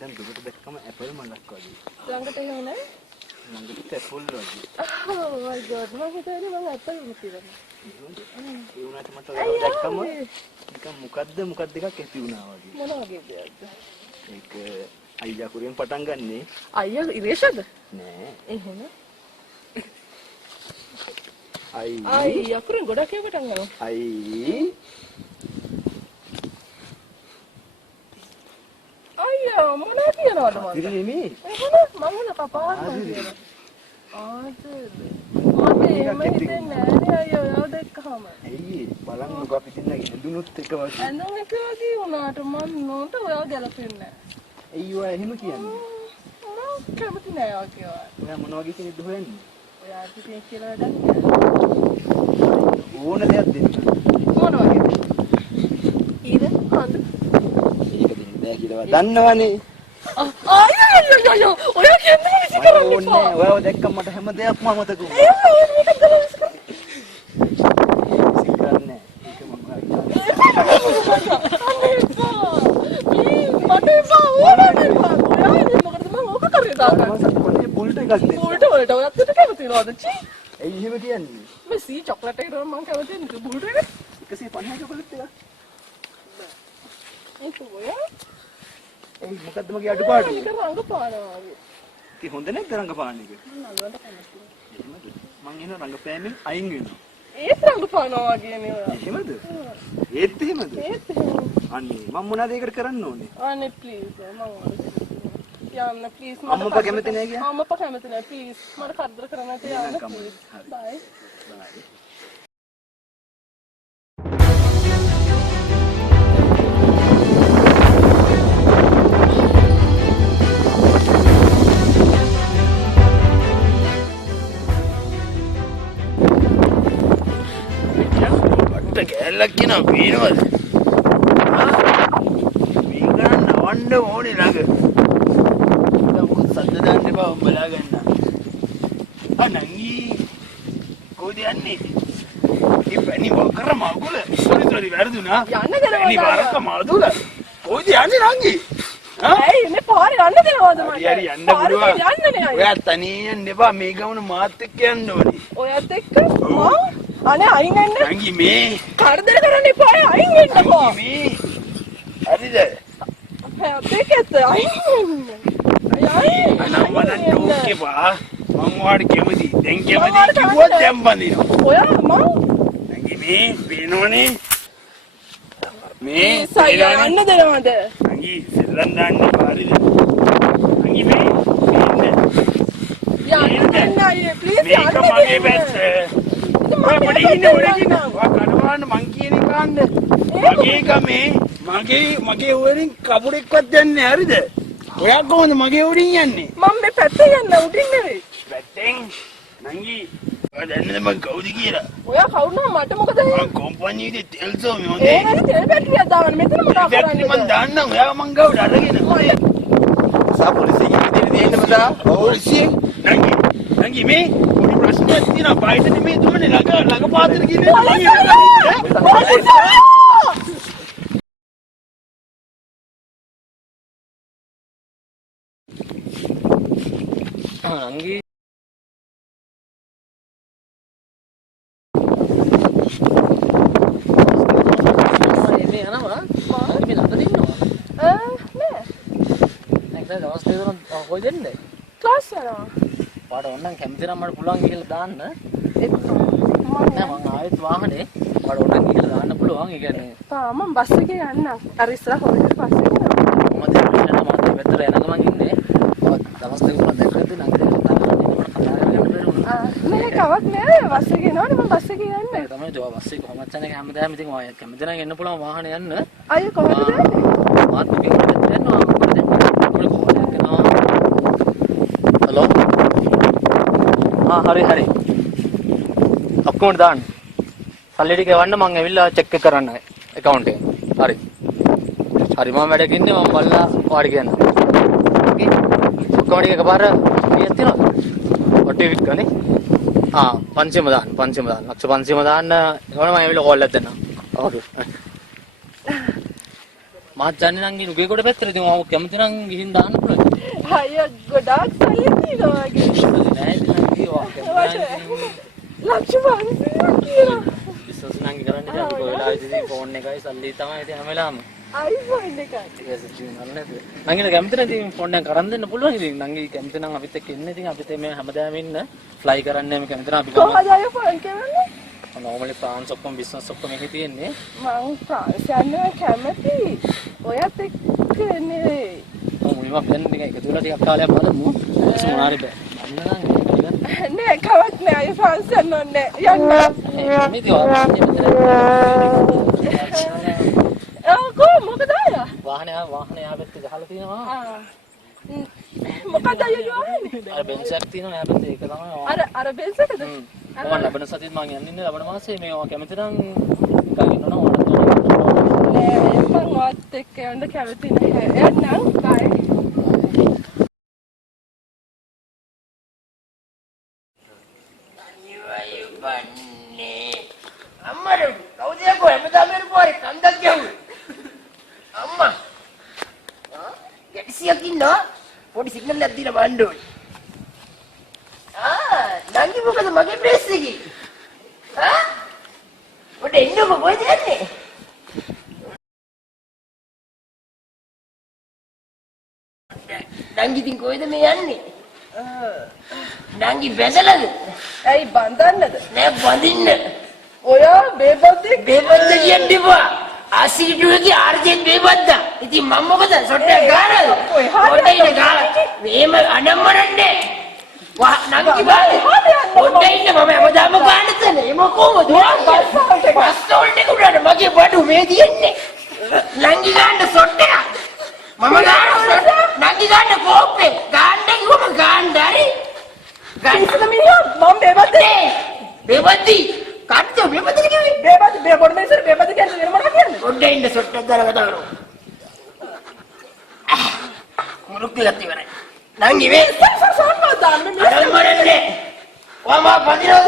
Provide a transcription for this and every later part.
දැන් දුකට දැක්කම ඇපල් මලක් වගේ. ළඟට එන්නේ නැහැ. ළඟට ඇපල් වගේ. Oh my god මම හිතුවේ මම ඇපල් කියලා. ඒ වුණාට මට දැක්කම නිකන් මොකද්ද එකක් ඇති වුණා වගේ. මොන වගේ දෙයක්ද? ඒක අයියා කුරියෙන් පටන් ගන්නෙ. අයියා ඉරේෂද? නෑ. එහෙම. අයියා කුරියෙන් ගොඩක් ඒවා පටන් ගන්නවා. අයියා මොනවා කියනවද මම? ඉතින් එහෙම මම කපාන්න කියලා. මට එහෙම හිතෙන්නේ නෑනේ අයියා ඔයාව දැක්කම. ඇයි බලන්න මොකක් පිටින් ඇඳුනුත් එක වගේ. ඇඳුම් එක වගේ වුණාට මම නෝට ඔයාව ගැලපෙන්නේ නෑ. ඇයි ඔයා එහෙම කියන්නේ? මම කැමති නෑ ඔයා කියලා. ඔයා මොන වගේ කෙනෙක්ද හොයන්නේ? ඔයාට කෙනෙක් කියලා වැඩක් නෑ. ඕන දෙයක් දෙන්න. මොන වගේද? ඊද හඳ. ඒක දෙන්න බෑ කියලා දන්නවනේ. අයියෝ ඔයා කියන්නේ විසි කරන්න එපා. ඔයාව දැක්කම මට හැම දෙයක්ම අමතක වුණා. විසි කරන්නේ ඒක මම පුල්ට එකක් දෙන්න. පුල්ට වලට ඔයත් කැමතිනවද චී? ඇයි එහෙම කියන්නේ? මේ සී චොක්ලට් එකට මම කැමති නේ පුල්ට එක. 150 චොකලට් එකක්. ඒක ඔයා ඒ මොකද්ද මගේ අඩුපාඩු? ඒක රංගපානවා වගේ. ඒක හොඳ නැද්ද රංගපාන එක? මම නළුවට කැමතියි. එහෙමද? මං එන රංගපෑමෙන් අයින් වෙනවා. ඒත් රංගපානවා වගේ නේ ඔයා. එහෙමද? ඒත් එහෙමද? ඒත් එහෙම. අනේ මම මොනවද ඒකට කරන්න ඕනේ? අනේ ප්ලීස් මම යන්න ප්ලීස් මට අම්මපා කැමති නැහැ කිය? අම්මපා කැමති නැහැ ප්ලීස් මට කරදර කරන්න නැති යන්න ප්ලීස් බයි බයි. කැලක් කියන පේනවද? මේ ගන්න නවන්න ඕනේ ළඟ. මොකද සද්ද දාන්න එපා බලා ගන්න. අනංගි කොහෙද යන්නේ? ඉපැනි වකර මගුල. සෝරි වැරදුනා. යන්න දෙනවා. ඉනි වරක මදුල. කොහෙද යන්නේ නංගි? ඇයි මේ පාරේ යන්න දෙනවද මට? හරි යන්න පුළුවන්. යන්න නේ අයියා. ඔයා තනියෙන් යන්න එපා මේ ගමන මාත් එක්ක යන්න ඕනේ. ඔයත් එක්ක මම අනේ අයින් වෙන්න. නංගි මේ කරදර කරන්න එපා අයින් වෙන්නකෝ. මේ හරිද? දෙකත් අයින් වෙන්න. අයියි. අනම් වලන් ඩෝකේ බා. මං වාඩි කැමති. දැන් කැමති කිව්වොත් දැන් බඳිනවා. ඔයා මම නංගි මේ පේනවනේ. මේ සයියා යන්න දෙනවද? නංගි සෙල්ලම් දාන්න පාරිද? නංගි මේ යන්න දෙන්න අයියේ ප්ලීස් මේක යන්න මගේ දෙන්න. බැස්ස. ඔය පොඩි ඉන්නේ ඔරකින. ඔය කඩවන්න මං කියන එක අහන්න. මගේ ගමේ මගේ උවරින් කපුරෙක්වත් යන්නේ හරිද? ඔයා කොහොමද මගේ උඩින් යන්නේ? මම මේ පැත්තේ යන්න උඩින් නෙවෙයි. පැත්තෙන් නංගි ඔය දන්නද මං කවුද කියලා? ඔයා කවුද මට මොකද මං කොම්පැනි එකේ තෙල් සෝමි හොඳේ. ඒ නේද තෙල් බැටරියක් දාන්න මෙතන මොකක් පැත්තේ මං කරන්නේද? දාන්නම් ඔයා මං ගාවට අරගෙන. සා පොලිසිය ඉදිරියේ දෙන්න මදා. පොලිසිය නංගි මේ පොඩි ප්‍රශ්නයක් තියෙනවා. බයිට නෙමෙයි දුමනේ ළඟ පාතර කියන්නේ මං අංගි එන්නේ යනවා මේ ළඟ දින්නවා නෑ නැත්නම් දවස් දෙකක් කොහෙද දෙන්නේ ක්ලාස් යනවා පාඩ ඕනනම් කැමති නම් මට පුළුවන් කියලා දාන්න නෑ ඒක මම මං ආයෙත් වාහනේ පාඩ ඕනනම් කියලා දාන්න පුළුවන් ඒ කියන්නේ මම බස් එකේ යන්න අර ඉස්සරහ හොරේ බස් එකේ යනවා මම දෙන්න මම දෙපැත්තට යන ගමන් ඉන්නේ දවස් දෙකක් දැක්කද නම් නෑ කවක් නෑ බස් එකේ යනවනේ මම බස් එකේ යන්නේ තමයි ජෝ බස් එක කොහොමද යන්නේ හැමදාම ඉතින් ඔය කැමති නම් එන්න පුළුවන් වාහනේ යන්න අයියෝ කොහෙද යන්නේ මාත් බුකින් කරලා දෙන්නවා මොකද දෙන්නේ කොහොමද යනවා හලෝ හරි ඔක්කොම දාන්න සල්ලි ටික එවන්න මම ඇවිල්ලා චෙක් එක කරන්න account එක හරි මම වැඩක ඉන්නේ මම බලලා වාඩි කියන්න ඕකේ ඔක්කොම ටික එකපාර කීයක් තියෙනවද ඔටි වික් ගන්නේ 500ම දාන්න ලක්ෂ 500ම දාන්න ඕන මම ඇවිල්ලා කෝල් එකක් දෙන්නම් ඔව් මාත් ජන්නේ නංගි නුගේ කොට පැත්තට ඉතින් මම කැමති නම් ගිහින් දාන්න පුළුවන්. අයියා ගොඩාක් සල්ලි තියෙනවා වගේ. නෑ ඉතින් නංගි ඔය ලක්ෂ 500ක් කියලා. විශ්වාස නංගි කරන්නේ අපි කොහෙලා ඉතින් ෆෝන් එකයි සල්ලි තමයි ඉතින් හැම වෙලාවම. iPhone එකයි. ඒක සිතින් නන්නද. නංගිට කැමති නම් ඉතින් ෆෝන් එක කරන් දෙන්න පුළුවන් ඉතින් නංගි කැමති නම් අපිත් එක්ක ඉන්න ඉතින් අපිත් මේ හැමදාම ඉන්න ෆ්ලයි කරන්නේ මේ කැමති නම් අපි කොහොමද අය ෆෝන් කරන්නේ? normally France ඔක්කොම business ඔක්කොම එකේ තියෙන්නේ. මං France යන්න කැමති. ඔයත් එක්ක නෙවෙයි. මුලින්ම plan එක එකතු වෙලා ටිකක් කාලයක් බලමු. ඒක මොනාරි බෑ. නෑ කවක් නෑ අය France යන්න ඕනේ. යන්න. මේ දිවා මොකද අය? වාහනේ ආපෙත් ගහලා තියෙනවා. මොකද අය යන්නේ? අර බෙන්ස් එකක් තියෙනවා ආපෙත් ඒක තමයි. අර බෙන්ස් එකද? මම ලබන සතියේත් මම යන්නේ ලබන මාසේ මේ කැමති නම් නිකන් ඉන්නවනම් ඕනත් නෑ මම වත් එක්ක යන්න කැමති නැහැ. එන්නම් බයි. අම්මර කවුද යකෝ හැමදාම එනපෝරේ කන්දක් ගැහුවේ අම්මා ගැටිසියක් ඉන්නවා පොඩි සිග්නල් එකක් දීලා බලන්න ඕනේ නංගි මොකද මගේ ප්‍රෙස් එකේ පොඩි එන්නකො කොහෙද යන්නේ නංගි ඉතින් කොහෙද මේ යන්නේ නංගි බැඳලාද ඇයි බඳන්නද? නෑ බඳින්න ඔයා බේබද්දෙක් බේබද්ද කියන්නේපා ආසිටුවේගේ ආර්ජෙන් බේබද්දා ඉතින් මම මොකද සොට්ටයක් ගානද පොඩ්ඩේ ගාලා මේම අනම්මරන්නේ වා නංගි බාලේ පොඩ්ඩේ ඉන්න මම හැමදාම ගාන්න තන එම කොහොමද බස් වලට උඩට මගේ බඩු මේ තියෙන්නේ නංගි ගාන්න සොට්ටයක් මම ගාන නංගි ගාන්න කෝප්පේ ගාන්න කිව්වම ගාන්න හරි ඉස්සල මිනිහා මම බේබද්දේ බේබද්දි කට්ට බේබද්දි කිව්වේ බේබද්ද මිනිස්සු බේබද්ද කියන්නේ වෙන මොකක්ද කියන්නේ? පොඩ්ඩේ ඉන්න සොට්ටයක් දාලා කතා කරමු මුරුක් දෙයක් ඉවරයි නංගි මේ සම්මා දාන්න අරල්මරන්නේ ඔයා පදිනවද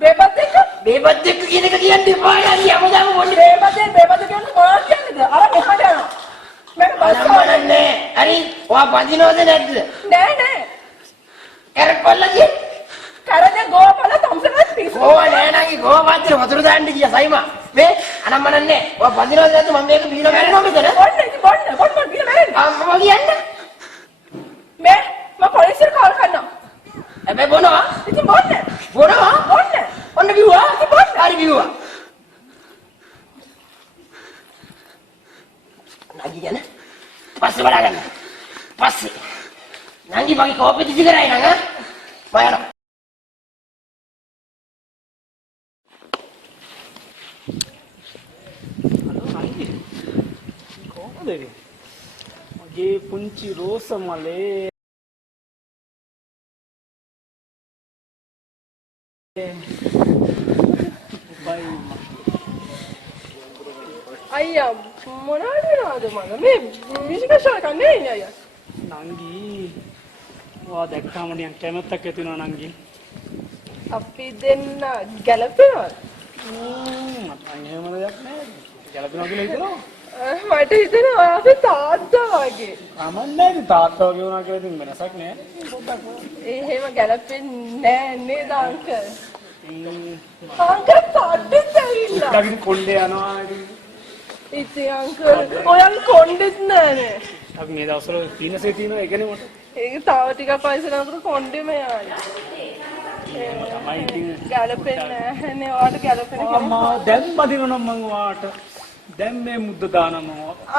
බේබද්දෙක් බේබද්දෙක් කියන එක කියන්නේ පාඩම් යමදාම පොඩ්ඩේ බේබද්ද කියන්නේ මොනවද කියන්නේද? අර මෙහාට යනවා. මම බස් අරල්මරන්නේ හරි ඔයා පදිනවද නැද්ද නෑ නෑ. කරපල්ලා කිය කරන්නේ ගෝපල තම්සනත් පිස්සු. ඕවා නෑ නංගි ගෝවා පාත්‍රේ වතුර දාන්න ගියා සයිමා මේ අනම්මනන්නේ ඔයා පදිනවද නැද්ද මම මේක බීලා මැරෙනවා මෙතන බොන්න ඉතින් බොන්න බිල මැරෙන්න. මම කියන්නේ මේ මම පොලිසියට කල් කරනවා. හැබැයි බොනවා ඉතින් බොන්න. බොනවා බොන්න. ඔන්න බිව්වා ඉතින් බොන්න හරි බිව්වා නංගි කියන්නේ පස්සේ බලගන්න පස්සේ නංගි මගේ කෝපෙ දිසි කරයි නංග මම යනවා කොහොමද මගේ පුංචි රෝස මලේ අයියා මොනවද වෙනවද මම මේ මිනිස්කෂල කන්නේ නේ අයියා. නංගි ඔයා දැක්කම නිකන් කැමැත්තක් ඇති වෙනවා නංගි අපි දෙන්න ගැලපෙනවද? මට එහෙම දෙයක් නෑ ගැලපෙනවා කියලා හිතනවා මට හිතෙනවා ඔයා අපේ තාත්තා වගේ. කමන්නේ ඉතින් තාත්තා වගේ වුණා කියලා ඉතින් වෙනසක් නෑ පොඩ්ඩක් එහෙම ගැලපෙන්නේ නෑ නේද අංකල්? අංකල් තාත්තෙත් ඇවිල්ලා. ඊට කොණ්ඩේ යනවා ඉතින් අංකල් ඔයාගේ කොණ්ඩෙත් නෑනේ. අපි මේ දවස්වල පීනසේ තියෙනවා ඒකනේ මට ඒක තව ටිකක් පයිසල නතර කොණ්ඩෙම යාවි. තමයි ඉතින් ගැලපෙන්නේ නැහැනේ ඔයාලට ගැලපෙන අම්මා දැන් බදිනවා නම් මං ඔයාට දැන් මේ මුද්ද දානවා මම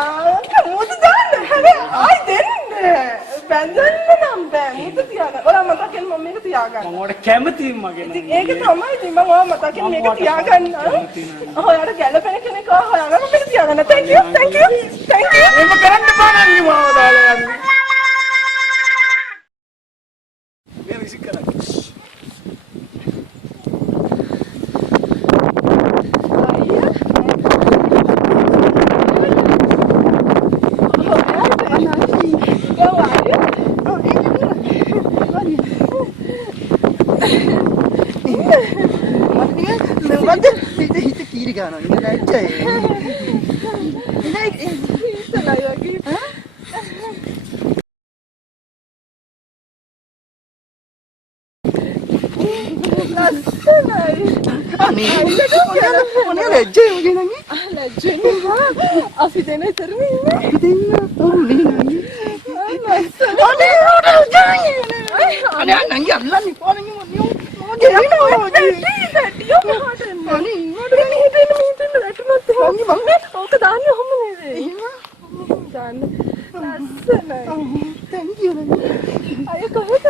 අංකල් මුද දාන්න හැබැයි ආයි දෙන්න බැඳන්න නම් බෑ මුද තියාගන්න. ඔයා මතකෙන් මම මේක තියාගන්න. මම ඔයාට කැමතියි මගේ ඉතින් ඒක තමයි ඉතින් මම ඔයා මතකෙන් මේක තියාගන්න. ඔයාලට ගැලපෙන කෙනෙක් හොයාගන්න මේක තියාගන්න. thank you. එහෙම කරන්න බෑ නංගි මාව දාලා යන්නේ මේ විසික් කරා හිත කීරි ගන්නවා ඉන්න නැච්චයි. ලස්සනයි. අනේ මොනේ ලැජ්ජයි වගේ නංගි. ලැජ්ජෙන්නේ අපි දෙන ඉතරනේ ඉන්නේ. අපි දෙන්න ඔව්නේ නංගි. ලස්සනයි. අනේ නංගි අල්ලන්නේ කොහොමද මොනියෝ. මගේ යනවා වගේ. ටියෝ මහට එන්න. අනේ මෙහෙට වැටුනොත් නංගි මම ඕක දාන්නේ ඔහොම නේද? දාන්න. ලස්සනයි. thank you නංගි. අය කොහෙද?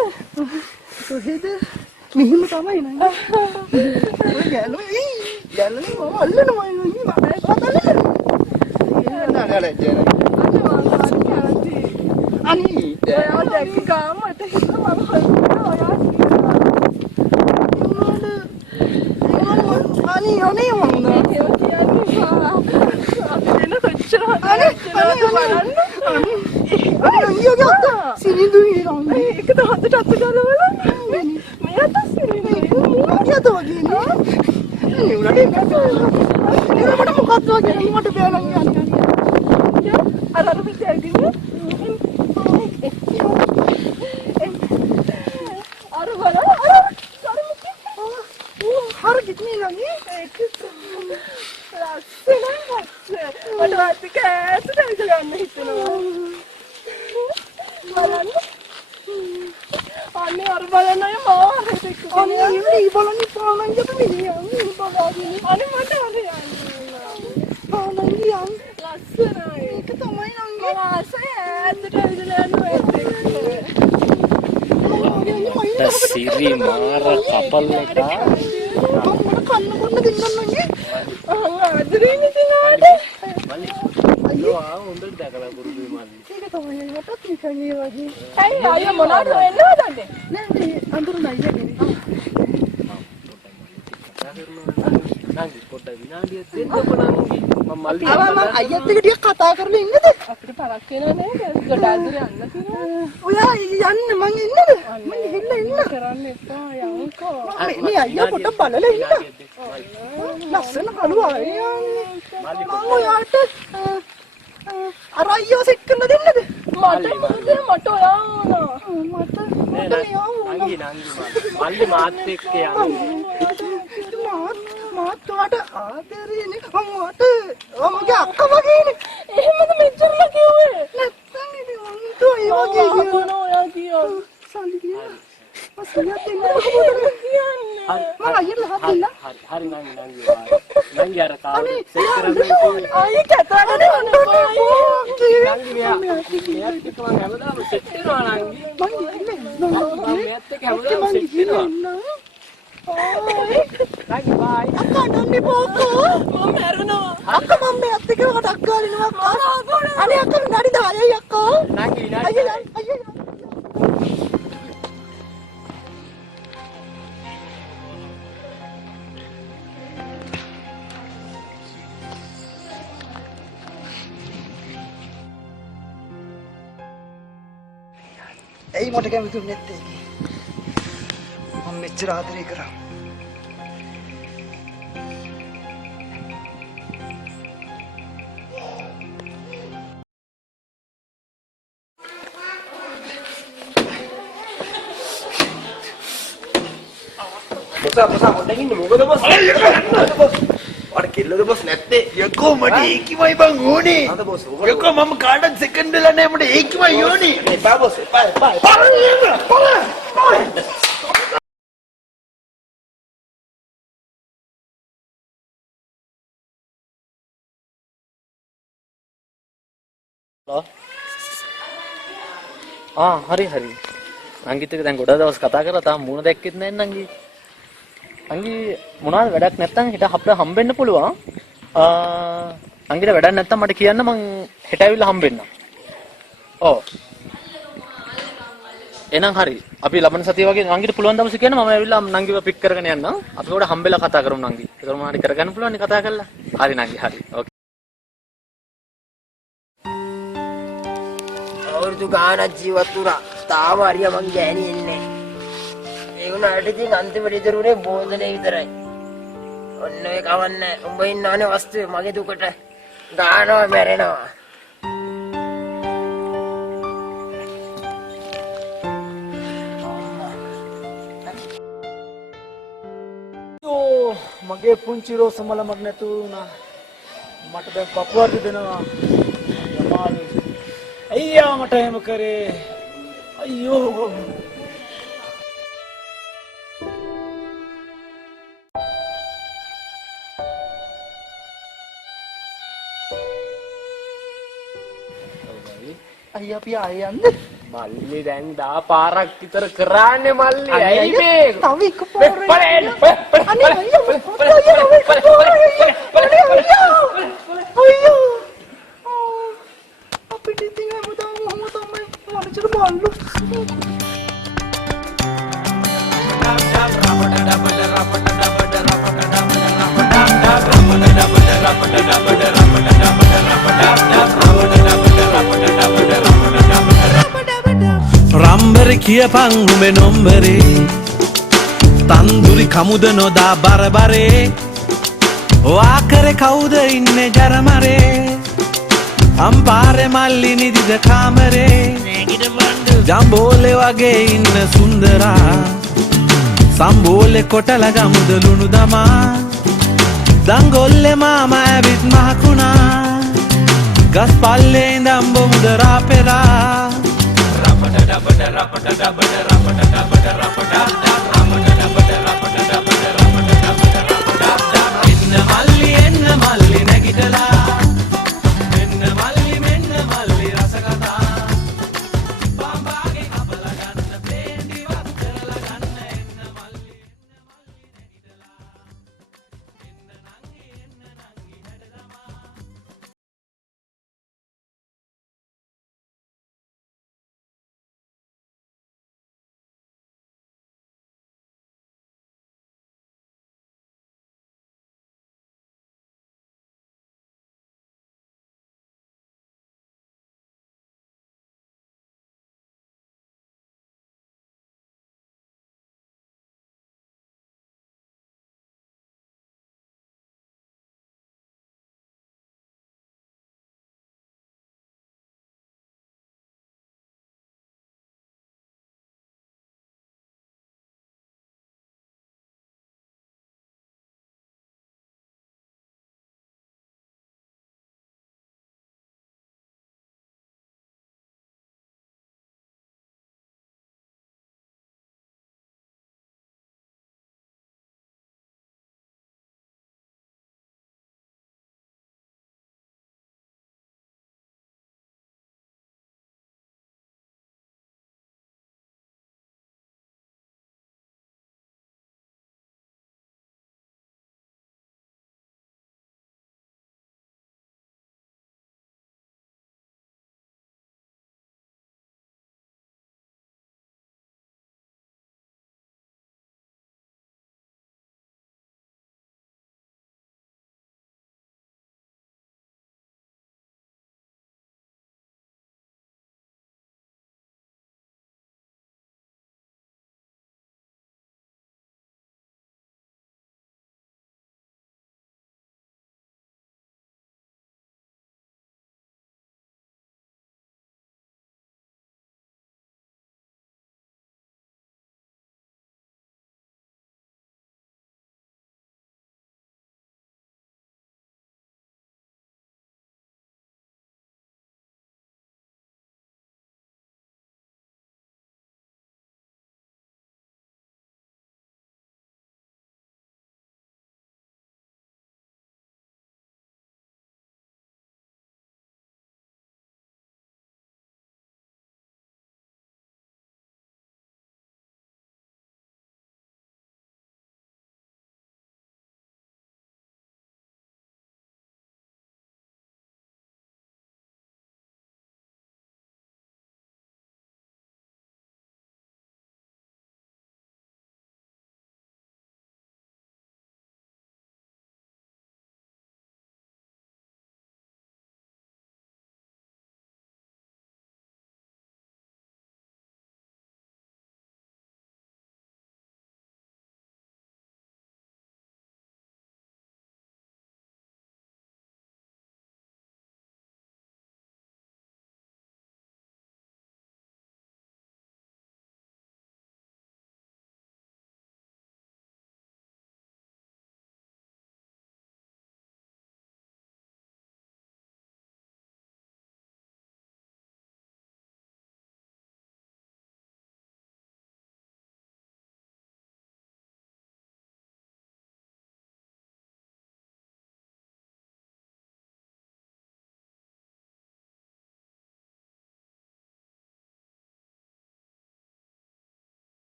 කොහෙද? මෙහෙම තමයි නංගි. ඔය ගැලුවේ මම අල්ලනවා නංගි. මම අල්ලනවා. නෑ ලැජ්ජයි නංගි. අනේ ඔයා දැක්ක ගාම මට හිතුණා මම හොයනවා ඔයා කියලා. අනේ මම ඒක කියන්නේ අපි දෙන කොච්චර අනේ අයියෝ සිනිඳුයි නංගි. ඒක તો හොඳට අත ගලවලා මේ අත සිනිඳුයි. අරියත වගේ නේ. අනේ උනට මට මොකක්ද වගේ මට බෑ නංගි අනේ. අර පිට ඇවිදින්නේ අර බලන්න හර කිත්නේ නංගි. ඒක ලස්සනයි මට වත් කෑසට ගන්න හිතෙනවා බලන්න අනේ අර බලන්න අය මාර දෙක අනේ ඉවලි බලන්න පානංගි අපි මිනිහා බලාගෙන අනේ මට අර යන්න පානංගි යන් ලස්සනයි ඒක තමයි නංගි. මම ආසයි ඈතට ඇවිදලා යනවා ඒක සිරි මාර කපල් එක මට කන්න බොන්න දෙන්න නංගි. ආදරේ නිදිනාට අයියෝ හොඳට දැකලා පුරුදු මල්ලි. ඒක තමයි මටත් නිකන් ඒ වගේ. ඇයි අයියා මොනවද වෙන්න හදන්නේ නෑ මේ අඳුර නයියනේ. නංගි පොඩ්ඩක් විනාඩියක් දෙන්න බලන්න. මම මල්ලි මම අයියත් එක්ක ටිකක් කතා කරලා ඉන්නද? අපිට පරක් වෙනව නේද ගොඩාක් දුර යන්න තියෙනවා ඔයා යන්න මං ඉන්නද? මං ගිහිල්ලා ඉන්න. කරන්න එපා යමුකෝ මේ අයියා පොඩ්ඩක් බලලා ඉන්න. ලස්සන කළුවා එන්නේ. මම ඔයාට අර අයියා සෙට් කරලා දෙන්නද? මට ඔයා ඕන මට නංගි මල්ලි මාත් එක්ක යන්න. මාත් ඔයාට ආදරේනේ. මගේ අක්කා වගේනේ. එහෙමද මෙච්චරලා කිව්වේ නැත්තම් ඉතින් මං තෝ ඒ වගේ මොන ඔයා කියෝ සල්ලි කියලා. අසලියට දෙන්න මම අයියලා හදන්න. හරි නංගි අර කාලේ සෙට් කරන්න අයිය කතාවද නංගි මෙයා මෙයාත් එක්ක මම හැමදාම සෙට් වෙනවා නංගි. මං ඉන්නේ. මම මෙයාත් එක්ක හැමදාම සෙට් වෙනවා. නංගි බයි. අක්කා නන්නේ පොකෝ. මම මැරුණා අක්කා මම මෙයාත් එක්ක කටක් ගාලිනවා අක්කා. අනේ අක්කා විනාඩි 10යි අක්කා. නංගි විනාඩි අයියෝ. ඇයි මට කැමතිුනේ නැත්තේ? මම මෙච්චර ආදරේ කරා. මොසා පොඩ්ඩක් ඉන්න මොකද බොස්? අර කෙල්ලද බොස් නැත්තේ? යකෝ මට ඒකිමයි බං ඕනේ. අද බොස්. යකෝ මම කාටවත් සෙකන්ඩ් වෙලා නැහැ මට ඒකිමයි ඕනේ. එපා බොස් එපා. හරි නංගිත් එක්ක දැන් ගොඩක් දවස් කතා කරලා තාම මුණ දැක්කෙත් නැහැ නංගි. නංගි මොනවාද වැඩක් නැත්තම් හෙට අපිට හම්බෙන්න පුළුවන්. නංගිට වැඩක් නැත්තම් මට කියන්න මං හෙට ඇවිල්ලා හම්බෙන්නම්. ඔව්. එහෙනම් හරි. අපි ලබන සතිය වගේ නංගිට පුළුවන් දවස් කියන්න මම ඇවිල්ලා නංගිව පික් කරගෙන යන්නම්. අපි උඩ හම්බෙලා කතා කරමු නංගි. ඒක මොනවාරි කරගන්න පුළුවන් නේ කතා කරලා. හරි නංගි හරි. ඕකේ. අවුරුදු ගානක් ජීවත් වුණා. තාම හරිය මං ගෑණි එන්නේ. ඒ වුණාට ඉතින් අන්තිමට ඉතුරුනේ බෝධනේ විතරයි. ඔන්න ඔය කවන්නේ. උඹ ඉන්නවනේ වස්තුවේ මගේ දුකට. ගානවා මැරෙනවා. මගේ පුංචි රෝස මල මට නැතු වුණා. මට දැන් පපුවර්ග දෙනවා. යමාලු. අයියා මට එහෙම කරේ. අයියෝ. අයියා අපි ආයෙ යන්නේ. මල්ලි දැන් දා පාරක් විතර කරාන්නේ මල්ලි. ඇයි මේ? තව එකපාරක්. බලන්න. අනේ අයියා. අපිට ඉතින් හැමදාම ඔහොම තමයි වරචර බල්ලු. රම්බර කියපන් උඹේ නොම්බරේ තන්දුරි කමුද නොදා බරබරේ වාකරේ කවුද ඉන්නේ ජරමරේ අම්පාරේ මල්ලි නිදිද කාමරේ ජම්බෝලේ වගේ ඉන්න සුන්දරා සම්බෝලේ කොටල ගමුද ලුණු දමා දංගොල්ලේ මාමා ඇවිත් මහකුණා ගස් පල්ලේ ඉඳන් බොමුද රාපෙරා Rapa da da ba da rapa da da ba da rapa da da ba da rapa da da rapa da da ba da rapa